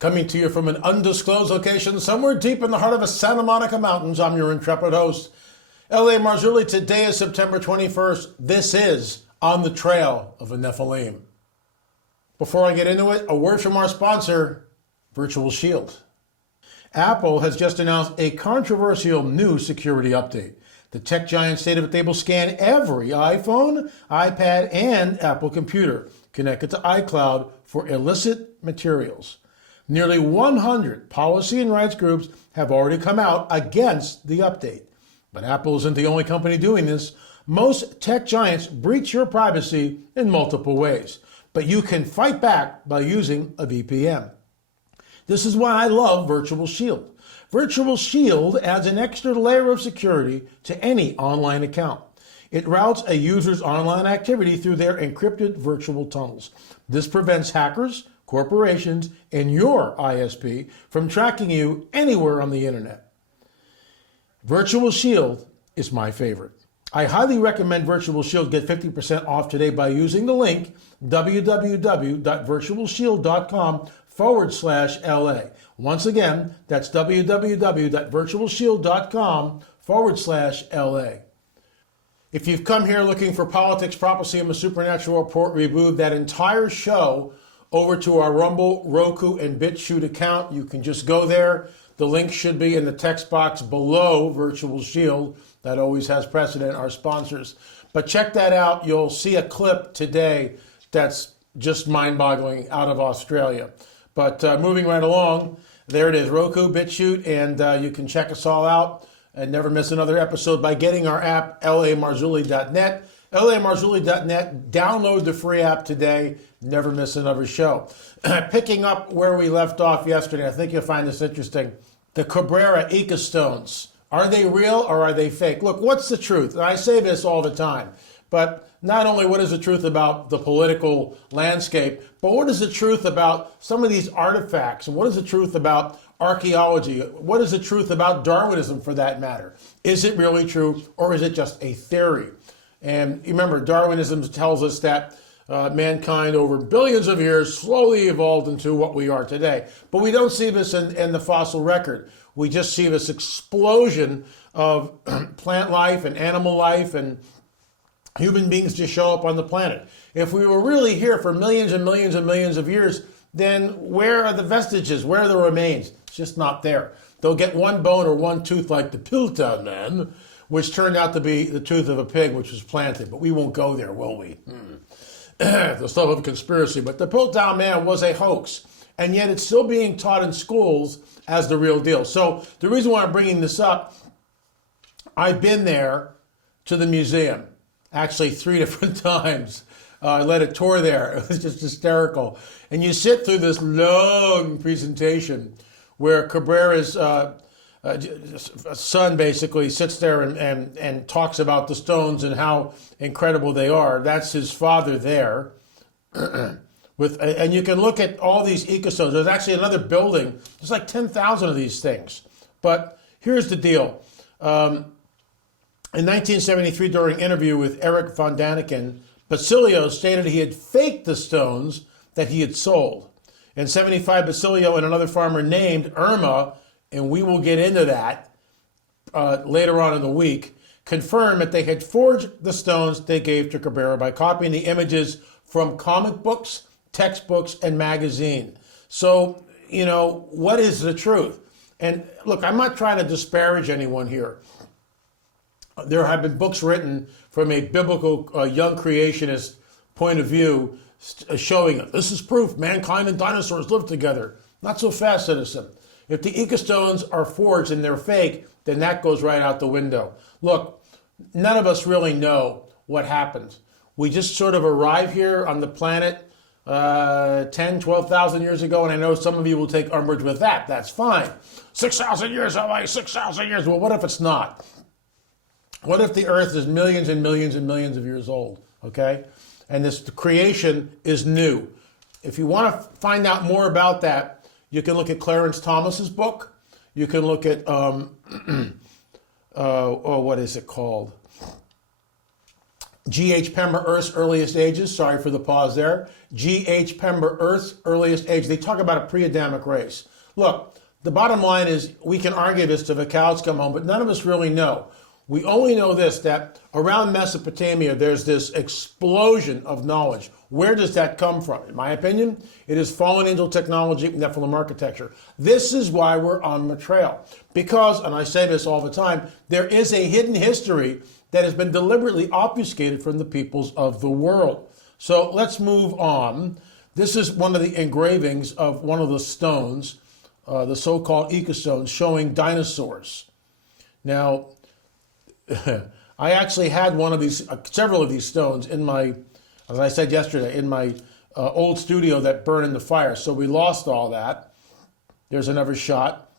Coming to you from an undisclosed location somewhere deep in the heart of the Santa Monica Mountains, I'm your intrepid host, L.A. Marzulli. Today is September 21st. This is On the Trail of a Nephilim. Before I get into it, a word from our sponsor, Virtual Shield. Apple has just announced a controversial new security update. The tech giant stated that they will scan every iPhone, iPad, and Apple computer connected to iCloud for illicit materials. Nearly 100 policy and rights groups have already come out against the update. But Apple isn't the only company doing this. Most tech giants breach your privacy in multiple ways, but you can fight back by using a VPN. This is why I love Virtual Shield. Virtual Shield adds an extra layer of security to any online account. It routes a user's online activity through their encrypted virtual tunnels. This prevents hackers, corporations, and your ISP from tracking you anywhere on the internet. Virtual Shield is my favorite. I highly recommend Virtual Shield. Get 50% off today by using the link www.virtualshield.com/LA. Once again, that's www.virtualshield.com/LA. If you've come here looking for politics, prophecy, and a supernatural report, we moved that entire show over to our Rumble, Roku, and BitChute account. You can just go there. The link should be in the text box below Virtual Shield. That always has precedent, our sponsors. But check that out. You'll see a clip today that's just mind-boggling out of Australia. But moving right along, there it is, Roku, BitChute, and you can check us all out and never miss another episode by getting our app, lamarzulli.net. lamarzulli.net. Download the free app today. Never miss another show. Picking up where we left off yesterday, I think you'll find this interesting. The Cabrera ecostones. Are they real or are they fake? Look, what's the truth? And I say this all the time, but not only what is the truth about the political landscape, but what is the truth about some of these artifacts? And what is the truth about archaeology? What is the truth about Darwinism, for that matter? Is it really true, or is it just a theory? And remember, Darwinism tells us that mankind over billions of years slowly evolved into what we are today. But we don't see this in the fossil record. We just see this explosion of plant life and animal life, and human beings just show up on the planet. If we were really here for millions and millions and millions of years, then where are the vestiges? Where are the remains? It's just not there. They'll get one bone or one tooth like the Piltdown Man, which turned out to be the tooth of a pig, which was planted. But we won't go there, will we? The stuff of a conspiracy. But the Piltdown Man was a hoax. And yet it's still being taught in schools as the real deal. So the reason why I'm bringing this up, I've been there to the museum, actually 3 different times. I led a tour there. It was just hysterical. And you sit through this long presentation where Cabrera's son basically sits there and talks about the stones and how incredible they are. That's his father there. And you can look at all these ecostones. There's actually another building. There's like 10,000 of these things. But here's the deal. In 1973, during an interview with Eric von Daniken, Basilio stated he had faked the stones that he had sold. In 75, Basilio and another farmer named Irma, and we will get into that later on in the week, confirmed that they had forged the stones they gave to Cabrera by copying the images from comic books, textbooks, and magazine. So, what is the truth? And look, I'm not trying to disparage anyone here. There have been books written from a biblical young creationist point of view showing it. This is proof mankind and dinosaurs lived together. Not so fast, citizen. If the ecostones are forged and they're fake, then that goes right out the window. Look, none of us really know what happened. We just sort of arrive here on the planet 10, 12,000 years ago, and I know some of you will take umbrage with that. That's fine. 6,000 years away, 6,000 years. Well, what if it's not? What if the earth is millions and millions and millions of years old, okay? And the creation is new. If you want to find out more about that, you can look at Clarence Thomas's book. You can look at, what is it called? G.H. Pember, Earth's Earliest Ages. Sorry for the pause there. G.H. Pember, Earth's Earliest Age. They talk about a pre-Adamic race. Look, the bottom line is we can argue this till the cows come home, but none of us really know. We only know this, that around Mesopotamia, there's this explosion of knowledge. Where does that come from? In my opinion, it is fallen angel technology, Nephilim architecture. This is why we're on the trail. Because, and I say this all the time, there is a hidden history that has been deliberately obfuscated from the peoples of the world. So let's move on. This is one of the engravings of one of the stones, the so-called ecostones, showing dinosaurs. Now, I actually had one of these, several of these stones in my, as I said yesterday, in my old studio that burned in the fire. So we lost all that. There's another shot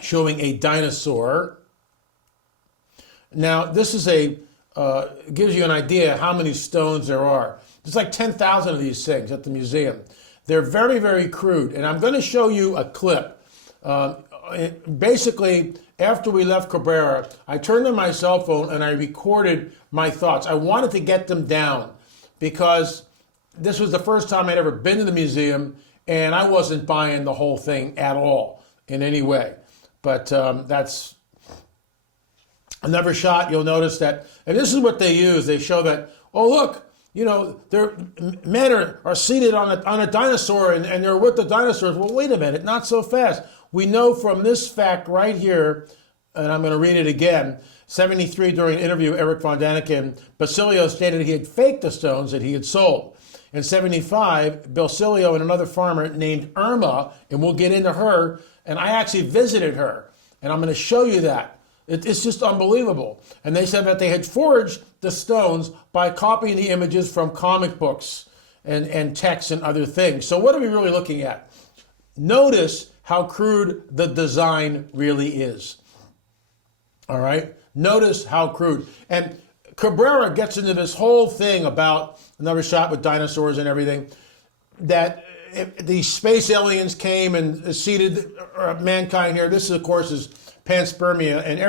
showing a dinosaur. Now, this is gives you an idea how many stones there are. There's like 10,000 of these things at the museum. They're very, very crude. And I'm going to show you a clip. Basically, after we left Cabrera, I turned on my cell phone and I recorded my thoughts. I wanted to get them down because this was the first time I'd ever been to the museum and I wasn't buying the whole thing at all in any way. But that's another shot. You'll notice that, and this is what they use. They show that, oh, look, you know, men are seated on a dinosaur and they're with the dinosaurs. Well, wait a minute, not so fast. We know from this fact right here, and I'm going to read it again, 73 during an interview, Eric von Daniken, Basilio stated he had faked the stones that he had sold. In 75, Basilio and another farmer named Irma, and we'll get into her, and I actually visited her, and I'm going to show you that. It's just unbelievable. And they said that they had forged the stones by copying the images from comic books and texts and other things. So what are we really looking at? Notice how crude the design really is. All right? Notice how crude. And Cabrera gets into this whole thing about another shot with dinosaurs and everything, that these space aliens came and seeded mankind here. This, of course, is panspermia. And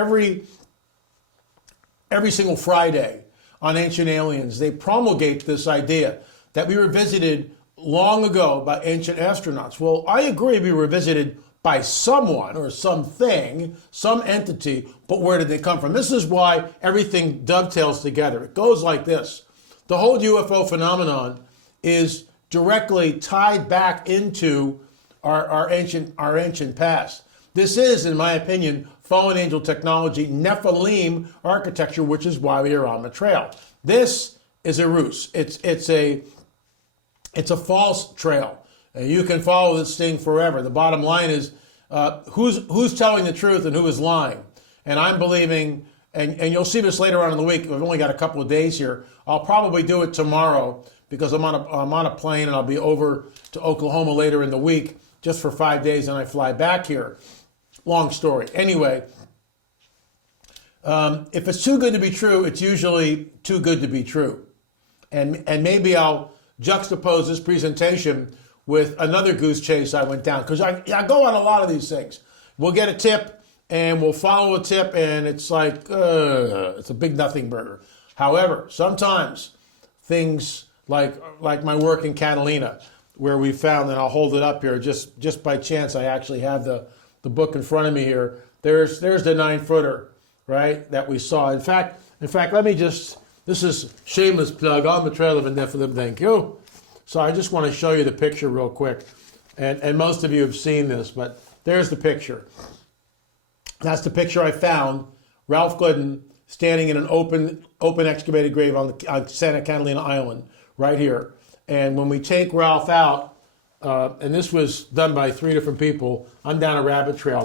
every single Friday on Ancient Aliens, they promulgate this idea that we were visited long ago by ancient astronauts. Well, I agree we were visited by someone or something, some entity, but where did they come from? This is why everything dovetails together. It goes like this. The whole UFO phenomenon is directly tied back into our ancient past. This is, in my opinion, fallen angel technology, Nephilim architecture, which is why we are on the trail. This is a ruse. It's a false trail. You can follow this thing forever. The bottom line is who's telling the truth and who is lying. And I'm believing, and you'll see this later on in the week. We've only got a couple of days here. I'll probably do it tomorrow because I'm on a plane and I'll be over to Oklahoma later in the week just for 5 days and I fly back here. Long story. Anyway, if it's too good to be true, it's usually too good to be true. And maybe I'll juxtapose this presentation with another goose chase I went down, because I go on a lot of these things. We'll get a tip and we'll follow a tip and it's like, it's a big nothing burger. However, sometimes things like my work in Catalina, where we found, and I'll hold it up here just by chance, I actually have the book in front of me here. There's the 9-footer, right, that we saw. In fact, let me just, this is shameless plug on the trail of a Nephilim, thank you. So I just want to show you the picture real quick. And most of you have seen this, but there's the picture. That's the picture I found. Ralph Glidden standing in an open excavated grave on Santa Catalina Island, right here. And when we take Ralph out, and this was done by 3 different people, I'm down a rabbit trail,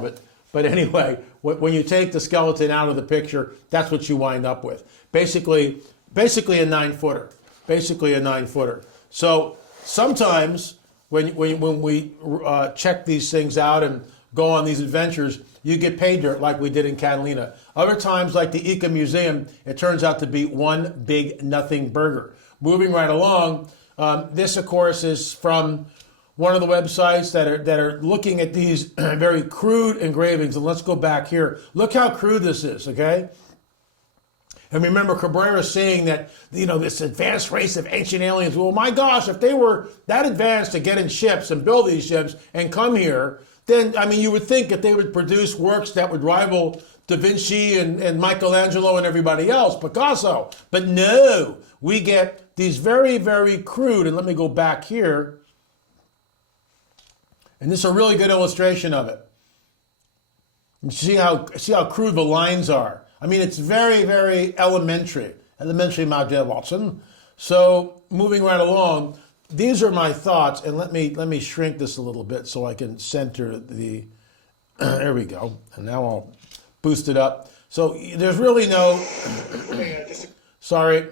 but anyway, when you take the skeleton out of the picture, that's what you wind up with. Basically a 9-footer. Basically a 9-footer. So sometimes when we check these things out and go on these adventures, you get paid dirt like we did in Catalina. Other times, like the Eco Museum, it turns out to be one big nothing burger. Moving right along, this, of course, is from one of the websites that are looking at these very crude engravings. And let's go back here. Look how crude this is, okay? And remember Cabrera saying that, this advanced race of ancient aliens, well, my gosh, if they were that advanced to get in ships and build these ships and come here, then, you would think that they would produce works that would rival Da Vinci and Michelangelo and everybody else, Picasso. But no, we get these very, very crude, and let me go back here. And this is a really good illustration of it. You see how crude the lines are. It's very, very elementary, my dear Watson. So moving right along, these are my thoughts, and let me shrink this a little bit so I can center the. There we go, and now I'll boost it up. So there's really no. Sorry.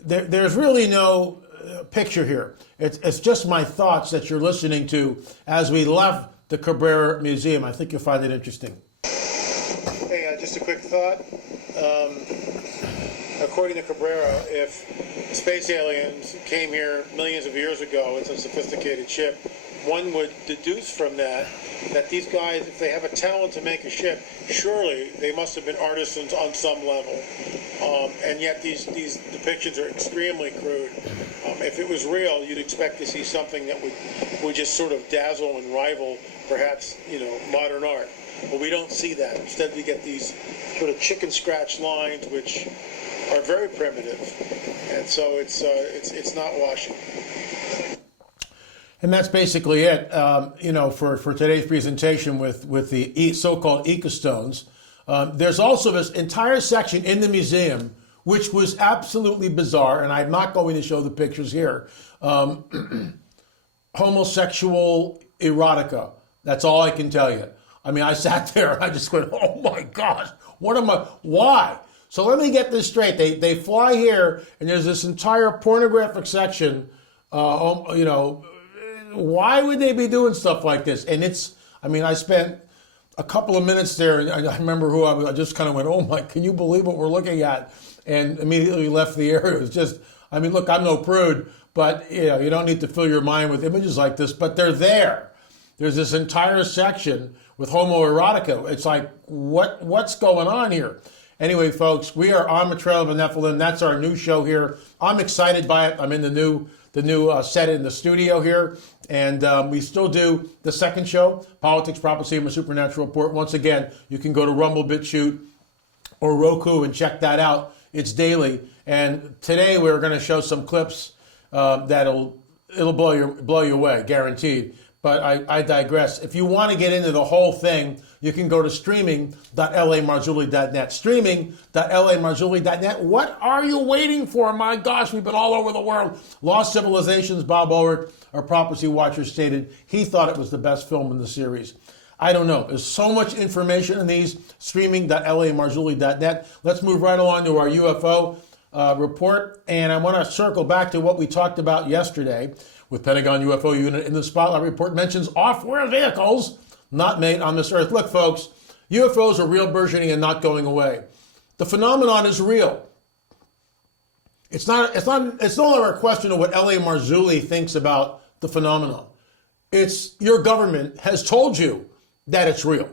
There's really no picture here. It's just my thoughts that you're listening to as we left the Cabrera Museum. I think you'll find it interesting. Hey, just a quick thought. According to Cabrera, if space aliens came here millions of years ago in some sophisticated ship, one would deduce from that these guys, if they have a talent to make a ship, surely they must have been artisans on some level. And yet these depictions are extremely crude. If it was real, you'd expect to see something that would just sort of dazzle and rival perhaps modern art. But we don't see that. Instead, we get these sort of chicken scratch lines, which are very primitive, and so it's not washing. And that's basically it. For today's presentation with the so-called ecostones. There's also this entire section in the museum which was absolutely bizarre, and I'm not going to show the pictures here. Homosexual erotica. That's all I can tell you. I sat there and I just went, oh my gosh, why? So let me get this straight. They fly here and there's this entire pornographic section. Why would they be doing stuff like this? And I spent a couple of minutes there and I remember I just kind of went, oh my, can you believe what we're looking at? And immediately left the area. It was just, look, I'm no prude, but you don't need to fill your mind with images like this, but they're there. There's this entire section with homoerotica. It's like, what's going on here? Anyway, folks, we are on the trail of the Nephilim. That's our new show here. I'm excited by it. I'm in the new set in the studio here. And we still do the second show, Politics, Prophecy, and a Supernatural Report. Once again, you can go to Rumble, BitChute, or Roku and check that out. It's daily. And today we're going to show some clips it'll blow you away, guaranteed. But I digress. If you want to get into the whole thing, you can go to streaming.lamarzulli.net. Streaming.lamarzulli.net. What are you waiting for? My gosh, we've been all over the world. Lost Civilizations, Bob Ulrich, our prophecy watcher, stated he thought it was the best film in the series. I don't know. There's so much information in these. Streaming.lamarzulli.net. Let's move right along to our UFO report. And I want to circle back to what we talked about yesterday with Pentagon UFO Unit in the Spotlight Report mentions off-world vehicles not made on this earth. Look, folks, UFOs are real, burgeoning, and not going away. The phenomenon is real. It's no longer a question of what L.A. Marzulli thinks about the phenomenon. It's your government has told you that it's real,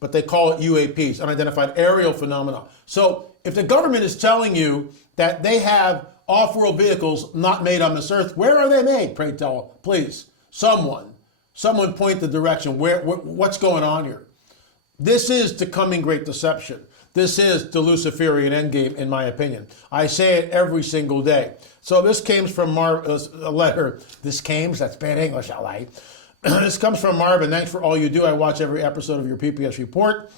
but they call it UAPs, unidentified aerial phenomena. So if the government is telling you that they have off-world vehicles not made on this earth, where are they made? Pray tell, please. Someone point the direction. What's going on here? This is the coming great deception. This is the Luciferian endgame, in my opinion. I say it every single day. So this came from a letter. That's bad English, LA. This comes from Marvin. Thanks for all you do. I watch every episode of your pp&s report.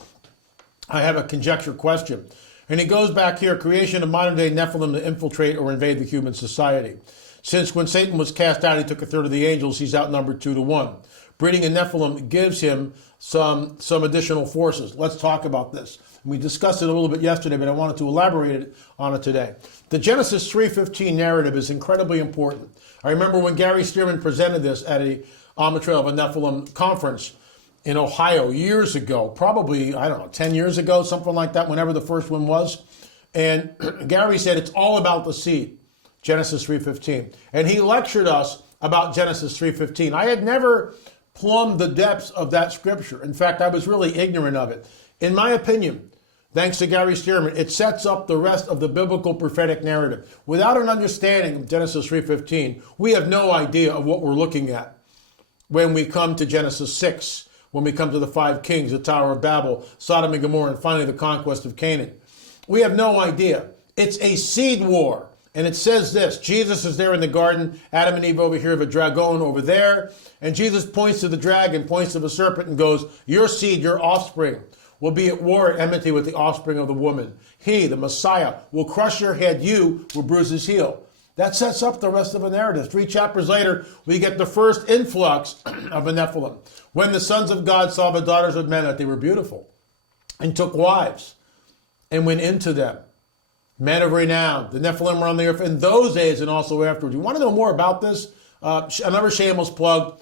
I have a conjecture question. And he goes back here, creation of modern-day Nephilim to infiltrate or invade the human society. Since when Satan was cast out, he took a third of the angels. He's outnumbered 2-1. Breeding a Nephilim gives him some additional forces. Let's talk about this. We discussed it a little bit yesterday, but I wanted to elaborate on it today. The Genesis 3:15 narrative is incredibly important. I remember when Gary Stearman presented this at On the Trail of a Nephilim conference in Ohio years ago, probably, 10 years ago, something like that, whenever the first one was. And Gary said it's all about the seed, Genesis 3:15. And he lectured us about Genesis 3:15. I had never plumbed the depths of that scripture. In fact, I was really ignorant of it. In my opinion, Thanks to Gary Stearman, it sets up the rest of the biblical prophetic narrative. Without an understanding of Genesis 3:15, we have no idea of what we're looking at when we come to Genesis 6, when we come to the 5 kings, the Tower of Babel, Sodom and Gomorrah, and finally the conquest of Canaan. We have no idea. It's a seed war. And it says this, Jesus is there in the garden, Adam and Eve over here, the dragon over there, and Jesus points to the dragon, points to the serpent and goes, your seed, your offspring, will be at war at enmity with the offspring of the woman. He, the Messiah, will crush your head, you will bruise his heel. That sets up the rest of the narrative. 3 chapters later, we get the first influx of the Nephilim. When the sons of God saw the daughters of men that they were beautiful, and took wives, and went into them. Men of renown, the Nephilim were on the earth in those days and also afterwards. You want to know more about this? Another shameless plug.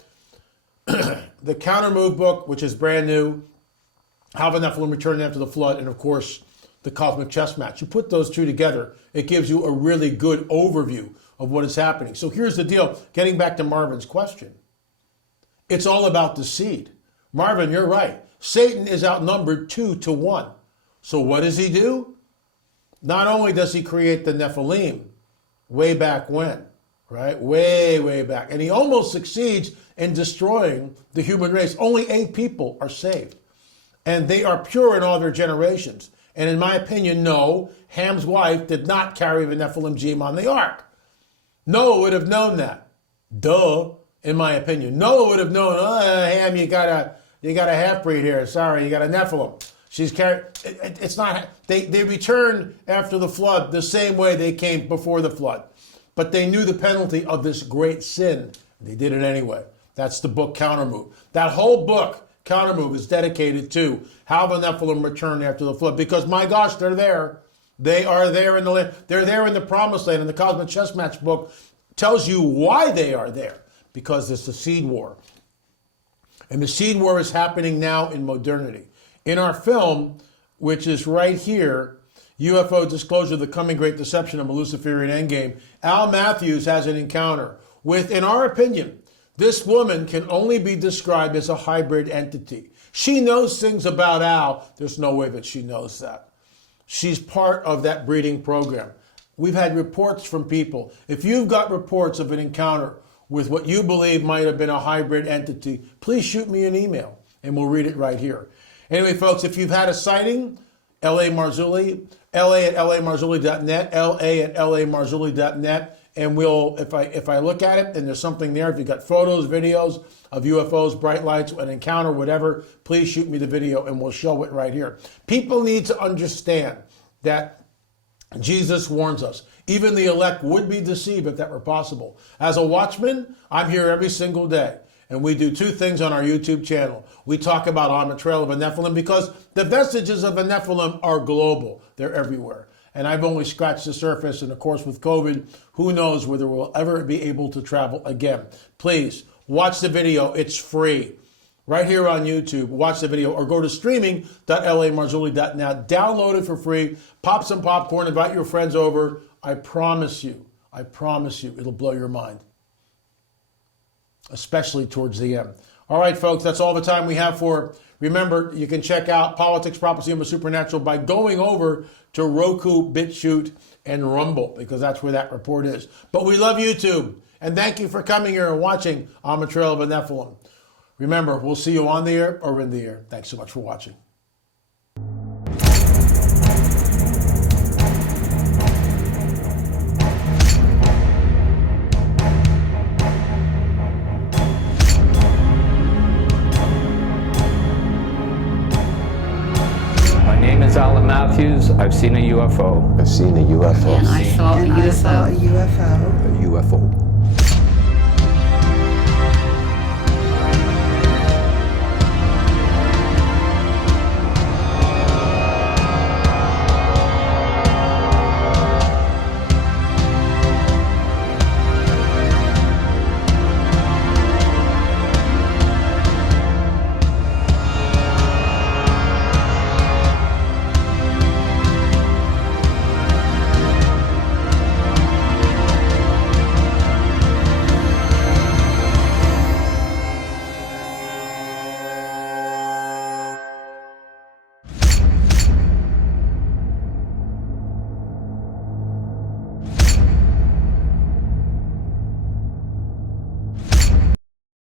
The Counter Move book, which is brand new, How the Nephilim Returned After the Flood, and of course, the Cosmic Chess Match. You put those two together, it gives you a really good overview of what is happening. So here's the deal, getting back to Marvin's question. It's all about the seed. Marvin, you're right. Satan is outnumbered 2 to 1. So what does he do? Not only does he create the Nephilim, way back when, right? Way, way back. And he almost succeeds in destroying the human race. Only 8 people are saved. And they are pure in all their generations. And in my opinion, no, Ham's wife did not carry the Nephilim gene on the ark. Noah would have known that. Duh, in my opinion. Noah would have known, Ham, you got a half-breed here. Sorry, you got a Nephilim. She's carried. It's not. They returned after the flood the same way they came before the flood, but they knew the penalty of this great sin. They did it anyway. That's the book Countermove. That whole book Countermove is dedicated to how the Nephilim returned after the flood. Because my gosh, they're there. They are there in the land. They're there in the Promised Land. And the Cosmic Chess Match book tells you why they are there. Because it's the seed war, and the seed war is happening now in modernity. In our film, which is right here, UFO Disclosure, The Coming Great Deception of a Luciferian Endgame, Al Matthews has an encounter with, in our opinion, this woman can only be described as a hybrid entity. She knows things about Al. There's no way that she knows that. She's part of that breeding program. We've had reports from people. If you've got reports of an encounter with what you believe might have been a hybrid entity, please shoot me an email and we'll read it right here. Anyway, folks, if you've had a sighting, L.A. Marzulli, la@lamarzulli.net, la@lamarzulli.net, and we'll, if I look at it and there's something there, if you've got photos, videos of UFOs, bright lights, an encounter, whatever, please shoot me the video and we'll show it right here. People need to understand that Jesus warns us. Even the elect would be deceived if that were possible. As a watchman, I'm here every single day. And we do 2 things on our YouTube channel. We talk about On the Trail of a Nephilim because the vestiges of a Nephilim are global. They're everywhere. And I've only scratched the surface. And of course, with COVID, who knows whether we'll ever be able to travel again. Please watch the video. It's free. Right here on YouTube. Watch the video or go to streaming.lamarzulli.net. Download it for free. Pop some popcorn. Invite your friends over. I promise you, it'll blow your mind. Especially towards the end. All right, folks, that's all the time we have for. Remember, you can check out Politics, Prophecy, and the Supernatural by going over to Roku, BitChute, and Rumble, because that's where that report is. But we love YouTube, and thank you for coming here and watching On the Trail of a Nephilim. Remember, we'll see you on the air or in the air. Thanks so much for watching. Alan Matthews, I've seen a UFO. I've seen a UFO. I saw a UFO. A UFO.